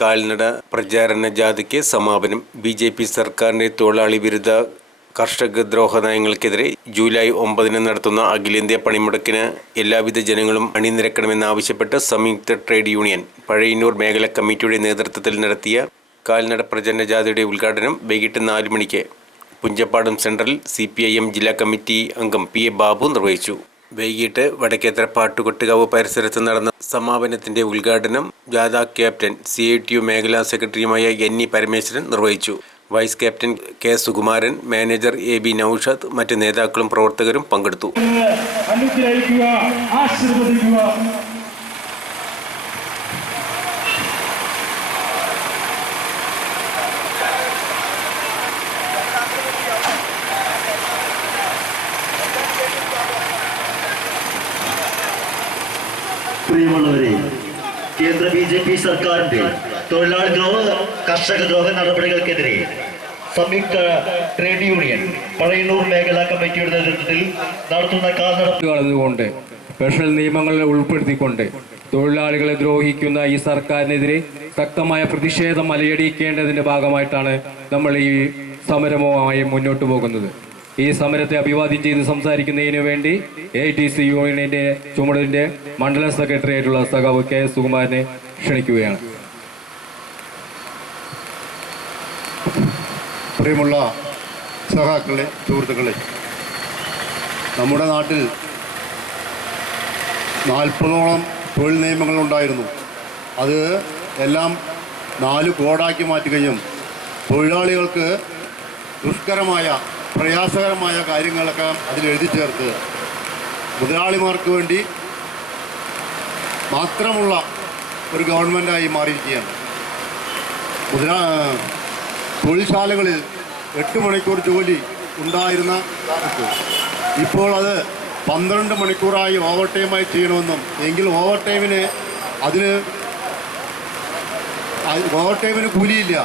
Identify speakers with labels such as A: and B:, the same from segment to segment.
A: കാൽനട പ്രചാരണ ജാഥയ്ക്ക് സമാപനം. ബി ജെ പി സർക്കാരിന്റെ തൊഴിലാളി വിരുദ്ധ കർഷക ദ്രോഹ നയങ്ങൾക്കെതിരെ ജൂലൈ ഒമ്പതിന് നടത്തുന്ന അഖിലേന്ത്യാ പണിമുടക്കിന് എല്ലാവിധ ജനങ്ങളും അണിനിരക്കണമെന്നാവശ്യപ്പെട്ട് സംയുക്ത ട്രേഡ് യൂണിയൻ പഴയന്നൂർ മേഖല കമ്മിറ്റിയുടെ നേതൃത്വത്തിൽ നടത്തിയ കാൽനട പ്രചരണ ജാഥയുടെ ഉദ്ഘാടനം വൈകിട്ട് നാല് മണിക്ക്. പുഞ്ചപ്പാടം സെൻട്രൽ സി ജില്ലാ കമ്മിറ്റി അംഗം പി എ ബാബു നിർവഹിച്ചു. വൈകിട്ട് വടക്കേത്തറ പാട്ടുകൊട്ടുകാവ് പരിസരത്ത് നടന്ന സമാപനത്തിന്റെ ഉദ്ഘാടനം ജാഥ captain C I T U മേഖലാ സെക്രട്ടറിയുമായ എൻ ഇ പരമേശ്വരൻ നിർവഹിച്ചു. Vice captain K Sukumaran manager A B Noushad മറ്റ് നേതാക്കളും പ്രവർത്തകരും പങ്കെടുത്തു.
B: പ്രിയമുള്ളവരെ കേന്ദ്ര ബി ജെ പി സർക്കാരിന്റെ തൊഴിലാളി ദ്രോഹ കർഷക ദ്രോഹ നടപടികൾക്കെതിരെ സംയുക്ത ട്രേഡ് യൂണിയൻ പഴയന്നൂർ മേഖലാ കമ്മിറ്റിയുടെ നേതൃത്വത്തിൽ നടത്തുന്ന കാൽനട
C: കളഞ്ഞുകൊണ്ട് സ്പെഷ്യൽ നിയമങ്ങൾ ഉൾപ്പെടുത്തിക്കൊണ്ട് തൊഴിലാളികളെ ദ്രോഹിക്കുന്ന ഈ സർക്കാരിനെതിരെ ശക്തമായ പ്രതിഷേധം അലയടിക്കേണ്ടതിന്റെ ഭാഗമായിട്ടാണ് നമ്മൾ ഈ സമരവുമായി മുന്നോട്ട് പോകുന്നത്. ഈ സമരത്തെ അഭിവാദ്യം ചെയ്ത് സംസാരിക്കുന്നതിന് വേണ്ടി എ ടി സി യൂണിയന്റെ ചുമടിന്റെ മണ്ഡലം സെക്രട്ടറി ആയിട്ടുള്ള സഖാവ് കെ എസ് സുകുമാരനെ ക്ഷണിക്കുകയാണ്.
D: പ്രിയമുള്ള സഹാക്കളെ സുഹൃത്തുക്കളെ നമ്മുടെ നാട്ടിൽ നാൽപ്പതോളം തൊഴിൽ നിയമങ്ങൾ ഉണ്ടായിരുന്നു. അത് എല്ലാം നാല് കോടാക്കി മാറ്റുകയും തൊഴിലാളികൾക്ക് ദുഷ്കരമായ പ്രയാസകരമായ കാര്യങ്ങളൊക്കെ അതിൽ എഴുതി ചേർത്ത് മുതലാളിമാർക്ക് വേണ്ടി മാത്രമുള്ള ഒരു ഗവൺമെന്റായി മാറിയിരിക്കുകയാണ്. മുതലാ തൊഴിൽശാലകളിൽ എട്ട് മണിക്കൂർ ജോലി ഉണ്ടായിരുന്ന കാലത്ത് ഇപ്പോൾ അത് പന്ത്രണ്ട് മണിക്കൂറായി ഓവർ ടൈമായി ചെയ്യണമെന്നും എങ്കിൽ ഓവർ ടൈമിന് അതിന് ഓവർ ടൈമിന് കൂലിയില്ല.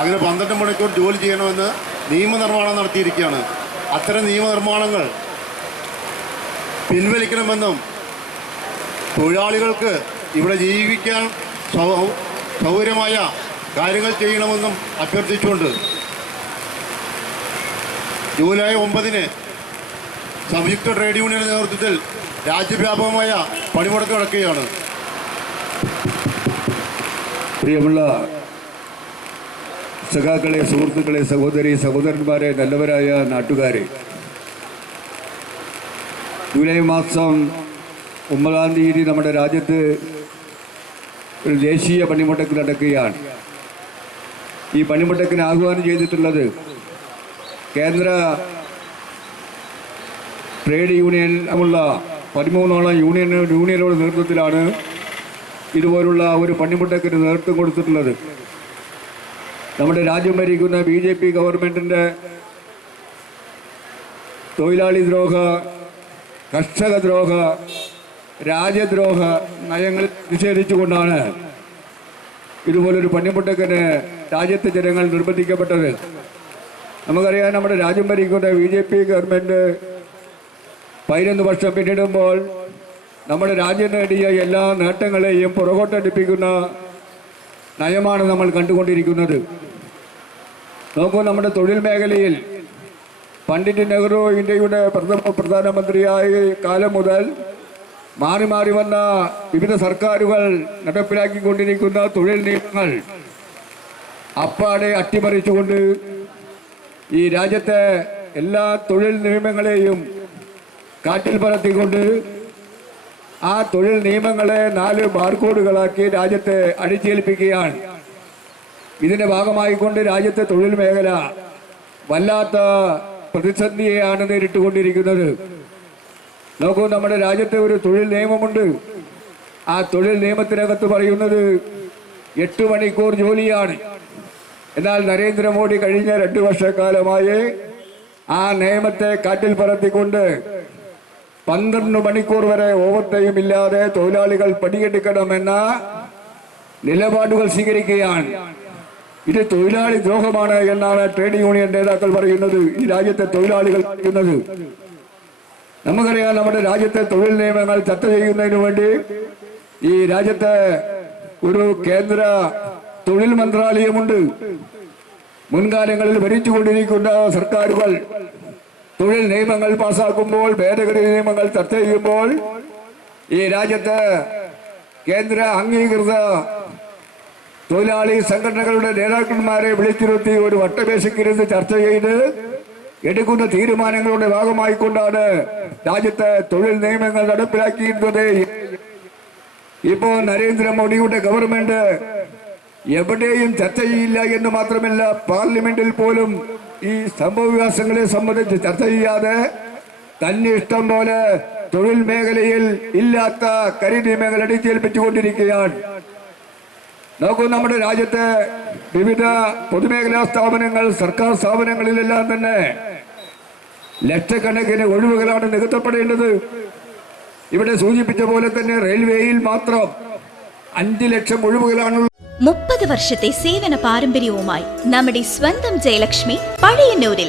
D: അങ്ങനെ പന്ത്രണ്ട് മണിക്കൂർ ജോലി ചെയ്യണമെന്ന് നിയമനിർമ്മാണം നടത്തിയിരിക്കുകയാണ്. അത്തരം നിയമനിർമ്മാണങ്ങൾ പിൻവലിക്കണമെന്നും തൊഴിലാളികൾക്ക് ഇവിടെ ജീവിക്കാൻ സൗകര്യമായ കാര്യങ്ങൾ ചെയ്യണമെന്നും അഭ്യർത്ഥിച്ചുകൊണ്ട് ജൂലൈ ഒമ്പതിന് സംയുക്ത ട്രേഡ് യൂണിയന്റെ നേതൃത്വത്തിൽ രാജ്യവ്യാപകമായ പണിമുടക്ക് നടക്കുകയാണ്.
E: പ്രിയമുള്ള സഖാക്കളെ സുഹൃത്തുക്കളെ സഹോദരി സഹോദരന്മാരെ നല്ലവരായ നാട്ടുകാരെ. ജൂലൈ മാസം ഒമ്പതാം തീയതി നമ്മുടെ രാജ്യത്ത് ഒരു ദേശീയ പണിമുടക്ക് നടക്കുകയാണ്. ഈ പണിമുടക്കിന് ആഹ്വാനം ചെയ്തിട്ടുള്ളത് കേന്ദ്ര ട്രേഡ് യൂണിയൻ ഉള്ള പതിമൂന്നോളം യൂണിയൻ യൂണിയനുകളുടെ നേതൃത്വത്തിലാണ് ഇതുപോലുള്ള ഒരു പണിമുടക്കിന് നേതൃത്വം കൊടുത്തിട്ടുള്ളത്. നമ്മുടെ രാജ്യം ഭരിക്കുന്ന ബി ജെ പി ഗവൺമെന്റിന്റെ തൊഴിലാളി ദ്രോഹ കർഷക ദ്രോഹ രാജ്യദ്രോഹ നയങ്ങൾ നിഷേധിച്ചുകൊണ്ടാണ് ഇതുപോലൊരു പണിമുട്ടക്കിന് രാജ്യത്തെ ജനങ്ങൾ നിർബന്ധിക്കപ്പെട്ടത്. നമുക്കറിയാം നമ്മുടെ രാജ്യം ഭരിക്കുന്ന ബി ജെ പി ഗവൺമെന്റ് പതിനൊന്ന് വർഷം പിന്നിടുമ്പോൾ നമ്മുടെ രാജ്യം നേടിയ എല്ലാ നേട്ടങ്ങളെയും പുറകോട്ടടിപ്പിക്കുന്ന നയമാണ് നമ്മൾ കണ്ടുകൊണ്ടിരിക്കുന്നത്. നോക്കൂ നമ്മുടെ തൊഴിൽ മേഖലയിൽ പണ്ഡിറ്റ് നെഹ്റു ഇന്ത്യയുടെ പ്രഥമ പ്രധാനമന്ത്രിയായ കാലം മുതൽ മാറി മാറി വന്ന വിവിധ സർക്കാരുകൾ നടപ്പിലാക്കിക്കൊണ്ടിരിക്കുന്ന തൊഴിൽ നിയമങ്ങൾ അപ്പാടെ അട്ടിമറിച്ചുകൊണ്ട് ഈ രാജ്യത്തെ എല്ലാ തൊഴിൽ നിയമങ്ങളെയും കാറ്റിൽ പറത്തിക്കൊണ്ട് ആ തൊഴിൽ നിയമങ്ങളെ നാല് ബാർകോഡുകളാക്കി രാജ്യത്തെ അടിച്ചേൽപ്പിക്കുകയാണ്. ഇതിന്റെ ഭാഗമായിക്കൊണ്ട് രാജ്യത്തെ തൊഴിൽ മേഖല വല്ലാത്ത പ്രതിസന്ധിയെയാണ് നേരിട്ടുകൊണ്ടിരിക്കുന്നത്. നോക്കൂ നമ്മുടെ രാജ്യത്തെ ഒരു തൊഴിൽ നിയമമുണ്ട്. ആ തൊഴിൽ നിയമത്തിനകത്ത് പറയുന്നത് എട്ട് മണിക്കൂർ ജോലിയാണ്. എന്നാൽ നരേന്ദ്രമോദി കഴിഞ്ഞ രണ്ട് വർഷക്കാലമായി ആ നിയമത്തെ കാറ്റിൽ പറത്തിക്കൊണ്ട് പന്ത്രണ്ട് മണിക്കൂർ വരെ ഓവർ ടൈം ഇല്ലാതെ തൊഴിലാളികൾ പണിയെടുക്കണമെന്ന നിലപാടുകൾ സ്വീകരിക്കുകയാണ്. ഇത് തൊഴിലാളി ദ്രോഹമാണ് എന്നാണ് ട്രേഡ് യൂണിയൻ നേതാക്കൾ പറയുന്നത്. ഈ രാജ്യത്തെ തൊഴിലാളികൾ പറയുന്നത്. നമുക്കറിയാം നമ്മുടെ രാജ്യത്തെ തൊഴിൽ നിയമങ്ങൾ ചർച്ച ചെയ്യുന്നതിന് വേണ്ടി ഈ രാജ്യത്തെ ഒരു കേന്ദ്ര തൊഴിൽ മന്ത്രാലയമുണ്ട്. മുൻകാലങ്ങളിൽ ഭരിച്ചുകൊണ്ടിരിക്കുന്ന സർക്കാരുകൾ തൊഴിൽ നിയമങ്ങൾ പാസാക്കുമ്പോൾ ഭേദഗതി നിയമങ്ങൾ ചർച്ച ചെയ്യുമ്പോൾ ഈ രാജ്യത്തെ കേന്ദ്ര അംഗീകൃത തൊഴിലാളി സംഘടനകളുടെ നേതാക്കന്മാരെ വിളിച്ചിരുത്തി ഒരു വട്ടമേശക്കിരുന്ന് ചർച്ച ചെയ്ത് എടുക്കുന്ന തീരുമാനങ്ങളുടെ ഭാഗമായിക്കൊണ്ടാണ് രാജ്യത്തെ തൊഴിൽ നിയമങ്ങൾ നടപ്പിലാക്കിയിരുന്നത്. ഇപ്പോ നരേന്ദ്രമോദിയുടെ ഗവൺമെന്റ് എവിടെയും ചർച്ച ചെയ്യില്ല എന്ന് മാത്രമല്ല പാർലമെന്റിൽ പോലും ഈ സംഭവവികാസങ്ങളെ സംബന്ധിച്ച് ചർച്ച ചെയ്യാതെ തന്നെ ഇഷ്ടം പോലെ തൊഴിൽ മേഖലയിൽ ഇല്ലാത്ത കരി നിയമങ്ങൾ അടിച്ചേൽപ്പിച്ചുകൊണ്ടിരിക്കുകയാണ്. നോക്കൂ നമ്മുടെ രാജ്യത്തെ വിവിധ പൊതുമേഖലാ സ്ഥാപനങ്ങൾ സർക്കാർ സ്ഥാപനങ്ങളിലെല്ലാം തന്നെ ലക്ഷക്കണക്കിന് ഒഴിവുകളാണ് നികത്തപ്പെടേണ്ടത്. ഇവിടെ സൂചിപ്പിച്ച പോലെ തന്നെ റെയിൽവേയിൽ മാത്രം അഞ്ചു ലക്ഷം ഒഴിവുകളാണുള്ളത്
F: മുപ്പത് വർഷത്തെ സേവന പാരമ്പര്യവുമായി നമ്മുടെ സ്വന്തം ജയലക്ഷ്മി പഴയന്നൂരിൽ